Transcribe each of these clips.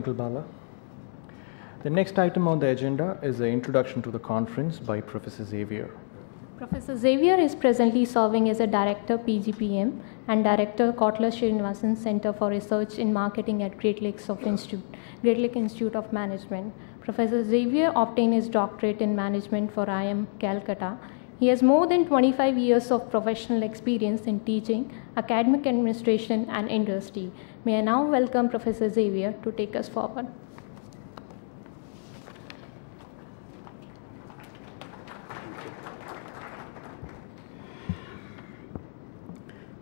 Uncle Bala. The next item on the agenda is the introduction to the conference by Professor Xavier. Professor Xavier is presently serving as a Director PGPM and Director Kotler Srinivasan Center for Research in Marketing at Great Lakes Institute of Management. Professor Xavier obtained his doctorate in management for IIM Calcutta. He has more than 25 years of professional experience in teaching, academic administration, and industry. May I now welcome Professor Xavier to take us forward.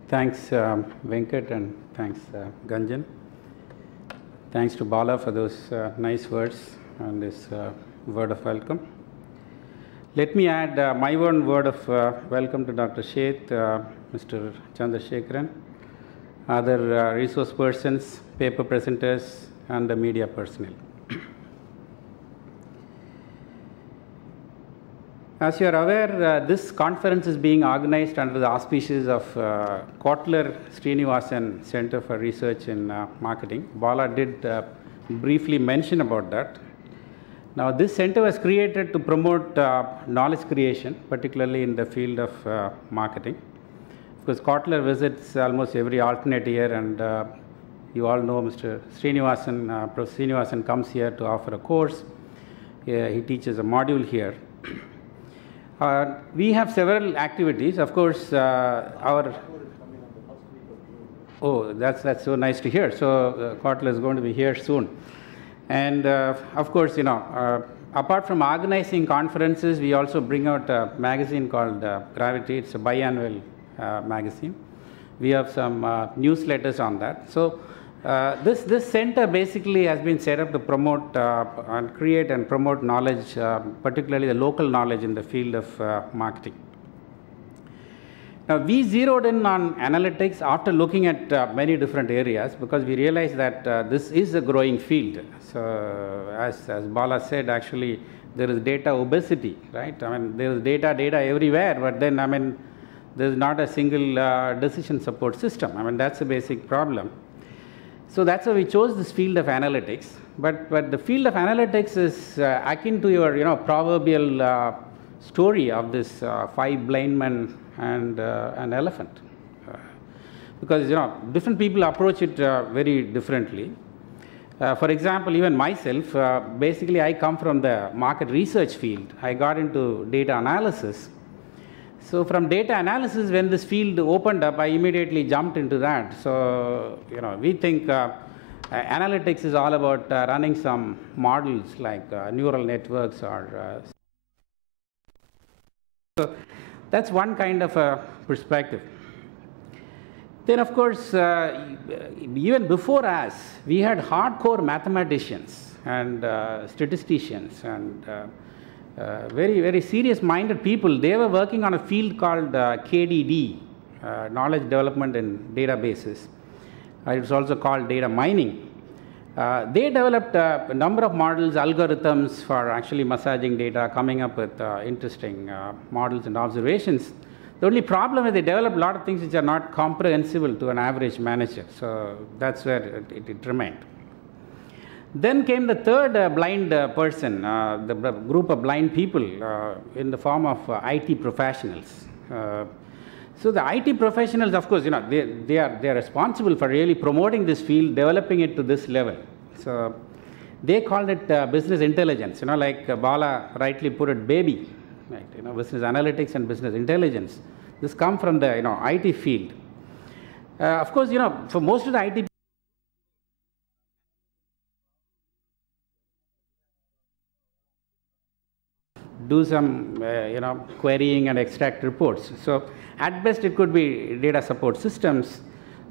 Thanks, Venkat, and thanks, Gunjan. Thanks to Bala for those nice words and this word of welcome. Let me add my own word of welcome to Dr. Sheth, Mr. Chandrasekharan, other resource persons, paper presenters, and the media personnel. As you are aware, this conference is being organized under the auspices of Kotler Srinivasan Center for Research in Marketing. Bala did briefly mention about that. Now, this center was created to promote knowledge creation, particularly in the field of marketing. Because Kotler visits almost every alternate year, and you all know Mr. Srinivasan, Professor Srinivasan comes here to offer a course. He teaches a module here. We have several activities. Of course, oh, that's so nice to hear. So Kotler is going to be here soon. And of course, apart from organizing conferences, we also bring out a magazine called Gravity. It's a biannual magazine. We have some newsletters on that. So this center basically has been set up to promote and create and promote knowledge, particularly the local knowledge in the field of marketing. Now, we zeroed in on analytics after looking at many different areas because we realized that this is a growing field. So, as Bala said, actually, there is data obesity, right? I mean, there is data everywhere, but then, I mean, there is not a single decision support system. I mean, that's a basic problem. So that's why we chose this field of analytics. But the field of analytics is akin to your, proverbial story of this 5 blind men and an elephant, because different people approach it very differently. For example, even myself, basically I come from the market research field. I got into data analysis. So from data analysis, when this field opened up, I immediately jumped into that. So we think analytics is all about running some models like neural networks or so that's one kind of a perspective. Then, of course, even before us, we had hardcore mathematicians and statisticians and very, very serious-minded people. They were working on a field called KDD, knowledge development in databases. It's also called data mining. They developed a number of models, algorithms for actually massaging data, coming up with interesting models and observations. The only problem is they developed a lot of things which are not comprehensible to an average manager. So that's where it remained. Then came the third blind person, the group of blind people in the form of IT professionals. So the IT professionals, of course, they are responsible for really promoting this field, developing it to this level. So they called it business intelligence, like Bala rightly put it, baby, right? Business analytics and business intelligence. This come from the IT field. Of course, for most of the IT do some querying and extract reports. So at best it could be data support systems.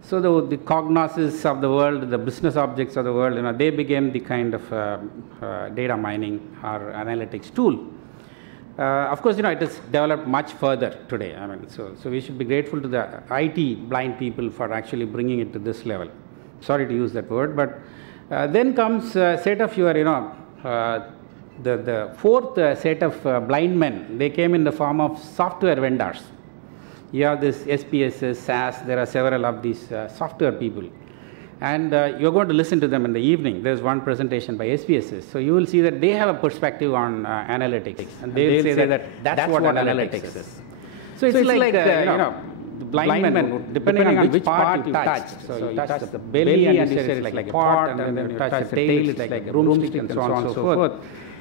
So the Cognosis of the world, the business objects of the world, they became the kind of data mining or analytics tool. Of course, it is developed much further today. I mean, so we should be grateful to the IT blind people for actually bringing it to this level. Sorry to use that word, but then comes a set of your, the fourth set of blind men. They came in the form of software vendors. You have this SPSS, SAS, there are several of these software people. And you're going to listen to them in the evening. There's one presentation by SPSS. So you will see that they have a perspective on analytics. And they'll say that that's what analytics is. So it's like the blind man, depending on which part you touch. So you touch the belly and you say it's like a pot, and then you touch the tail, it's like a broomstick, and so on and so forth.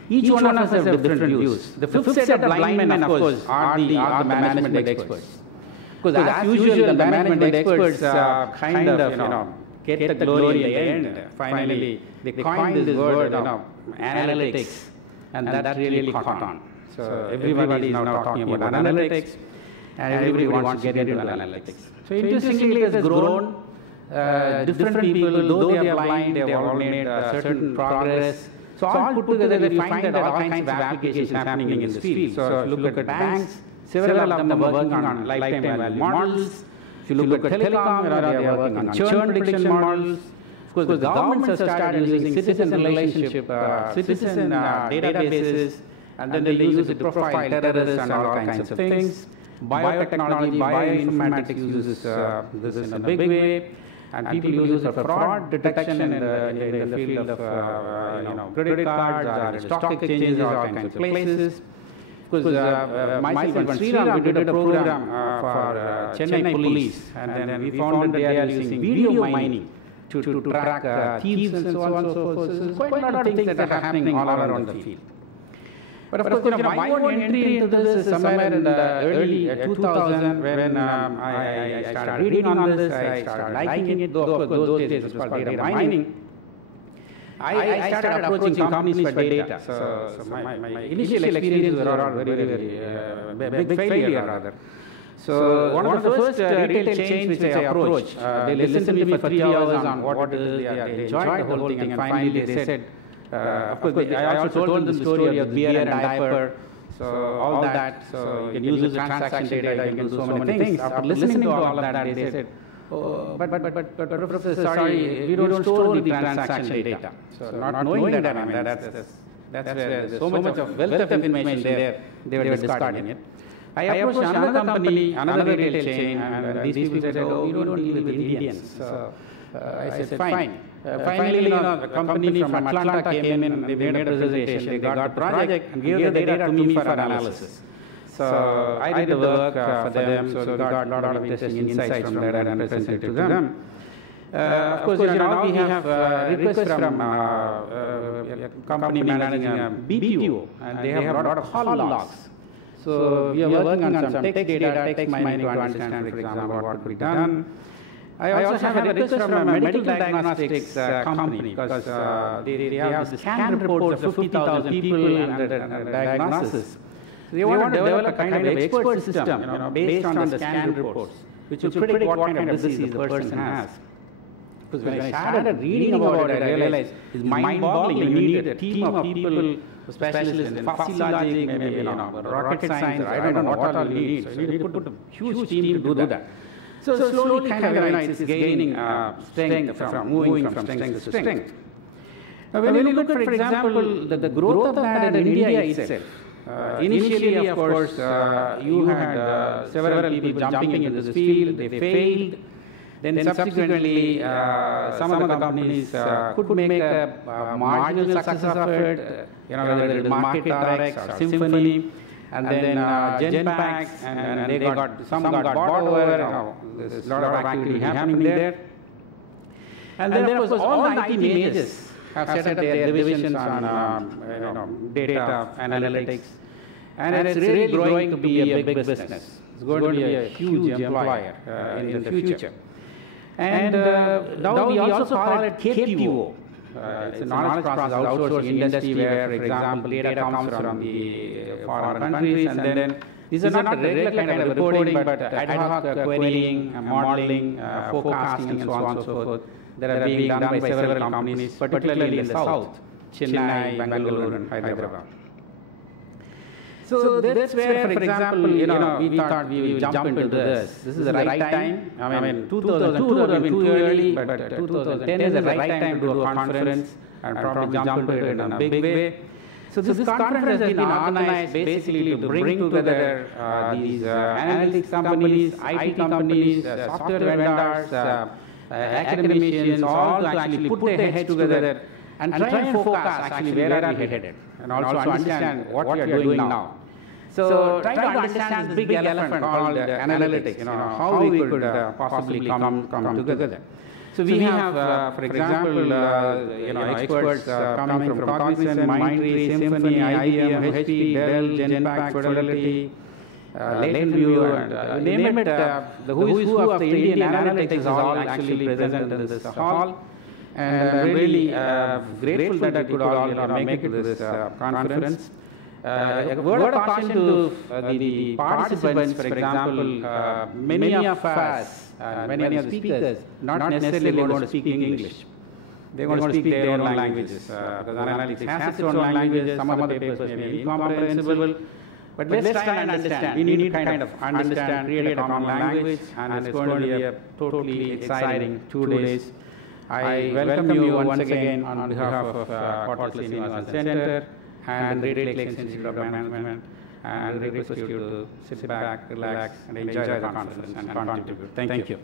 Each one of us have different views. The fifth set of blind men, of course, are the management experts. Because as usual, the management experts kind of, get the glory in the end. Finally, they coined this word, analytics, and that really caught on. So everybody is now talking about analytics, and everybody wants to get into analytics. So interestingly, it has grown. Different people, though they are blind, they have all made certain progress. So all put together, we find that all kinds of applications happening in this field. So if you look at banks, several of them are working on lifetime value models. If you look at telecom, they are working on churn prediction models. Of course, the governments have started using citizen relationship, citizen databases, and then they use it to profile terrorists and all kinds of things. Biotechnology, bioinformatics uses this in a big way. And people use it for fraud detection in the field of credit cards or stock exchanges or all kinds of places. Because myself and Sriram, we did a program for Chennai police, and then we found that they are using video mining to track thieves and so on and so forth. So there's quite a lot of things that are happening all around the field. But of course, my own entry into this is somewhere in the early 2000 when I started reading on this, I started liking it, though of course those days it was called data mining. I started approaching companies for data. So my initial experiences were all very big failure rather. So one of the first retail chains which I approached, they listened to me for 3 hours on what it is, they enjoyed the whole thing, and finally they said, of course, I also told them the story of beer and diaper, so all that. So you can use the transaction data, you can do so many things. After listening to all of that, they said, oh, but Professor, sorry, we don't store the transaction data. So not knowing that, I mean, that's where there's so much of wealth of information there, they were discarding it. I approached another company, another retail chain, and these people said, oh, we don't deal with Indians. So I said, fine. Finally, a company from Atlanta came in, and they made a presentation, they got the project and gave the data to me for analysis. So I did the work for them, so we got a lot of interesting insights from there and presented to them. Of course, now we have requests from a company managing a BPO, and they have a lot of call logs. So we are working on some text data, text mining to understand, for example, what could be done. I also have a request from a medical diagnostics company, because they have the scan reports of 50,000 people under diagnosis. So they want to develop a kind of expert system, based on the scan reports, which will predict what kind of disease the person has. Because when I started reading about it, I realized it's mind-boggling. You need a team of people, specialists in physiology, maybe rocket science, or I don't know what all you need. So you need to put a huge team to do that. So slowly, kind of, it's gaining strength, from moving from strength to strength. Now, when you look at, for example, the growth of that in India itself, initially, of course, you had several people jumping into this field. They failed. Then subsequently, some of the companies could make a marginal success of it, whether it is MarketRx or Symphony. And then Genpact, and they some got bought over. There's a lot of activity happening there. And then, of course, all the IT majors have set up their divisions on data analytics. And it's really growing to be a big business. It's going to be a huge employer in the future. And now we also call it KPO. It's a knowledge process outsourcing industry where, for example, data comes from the foreign countries, and then these are not the regular kind of reporting, but ad hoc querying, modeling, forecasting, and so on and so forth that are being done by several companies, particularly in the south, Chennai, Bangalore, and Hyderabad. So that's where, for example, we thought we would jump into this. This is the right time. I mean, 2002 would have been too early, but 2010 is the right time to do a conference and probably jump into it in a big way. So this conference has been organized basically to bring together these analytics companies, IT companies, software vendors, academicians, all to actually put their heads together and try and forecast actually where are we headed, and also understand what we are doing now. So try to understand this big elephant called analytics, how we could possibly come together. So we have, for example, experts coming from Cognizant, Mindtree, Symphony, IBM, HP, Dell, Genpact, Fidelity, LatenView, and name it. The who is who of the Indian analytics is all actually present in this hall. And I'm really grateful that you could all make it to this conference. A word of caution to the participants, for example, many of us, many of the speakers, not necessarily going to speak English. They're going to speak their own languages. Because analytics has its own languages, some of the papers may be incomprehensible. But let's try and understand. We need to kind of understand, create a common language, and it's going to be a totally exciting 2 days. I welcome you once again on behalf of Cortland Srinivasan Center and the Great Lakes Institute of Management, and I request you to sit back, relax, and enjoy the conference and contribute. Thank you.